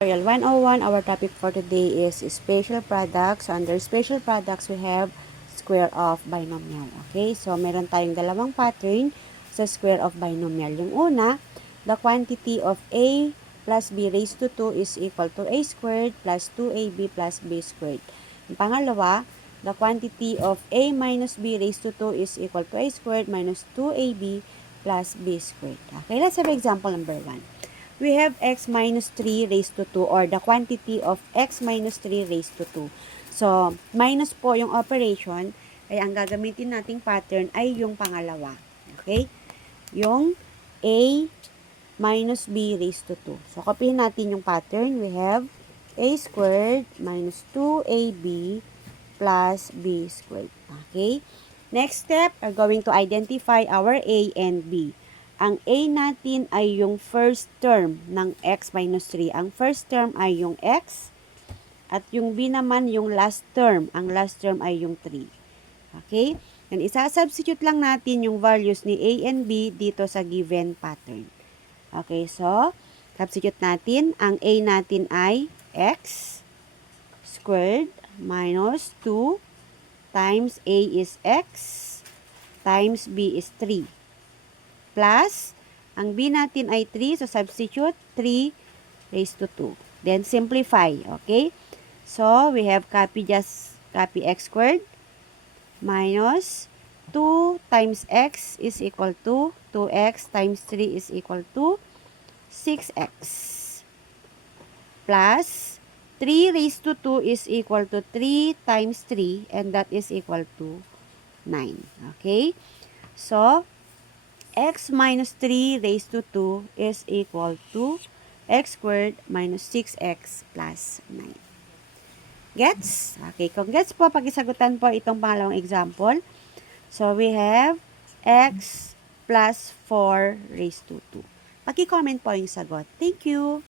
Tutorial 101, our topic for today is special products. Under special products, we have square of binomial. Okay, so meron tayong dalawang pattern sa square of binomial. Yung una, the quantity of a plus b raised to 2 is equal to a squared plus 2ab plus b squared. Yung pangalawa, the quantity of a minus b raised to 2 is equal to a squared minus 2ab plus b squared. Okay, let's have example number 1. We have x minus 3 raised to 2 or the quantity of x minus 3 raised to 2. So, minus po yung operation, ay ang gagamitin nating pattern ay yung pangalawa. Okay? Yung a minus b raised to 2. So, copyhin natin yung pattern. We have a squared minus 2ab plus b squared. Okay? Next step, we're going to identify our a and b. Ang a natin ay yung first term ng x minus 3. Ang first term ay yung x. At yung b naman yung last term. Ang last term ay yung 3. Okay? And isa-substitute lang natin yung values ni a and b dito sa given pattern. Okay, so, substitute natin. Ang a natin ay x squared minus 2 times a is x times b is 3. Plus, ang b natin ay 3, so substitute 3 raised to 2. Then, simplify, okay? So, we have copy x squared minus 2 times x is equal to 2x times 3 is equal to 6x. Plus, 3 raised to 2 is equal to 3 times 3 and that is equal to 9. Okay? So, x minus 3 raised to 2 is equal to x squared minus 6x plus 9. Gets? Okay, kung gets po, pakisagutan po itong pangalawang example. So, we have x plus 4 raised to 2. Paki-comment po yung sagot. Thank you!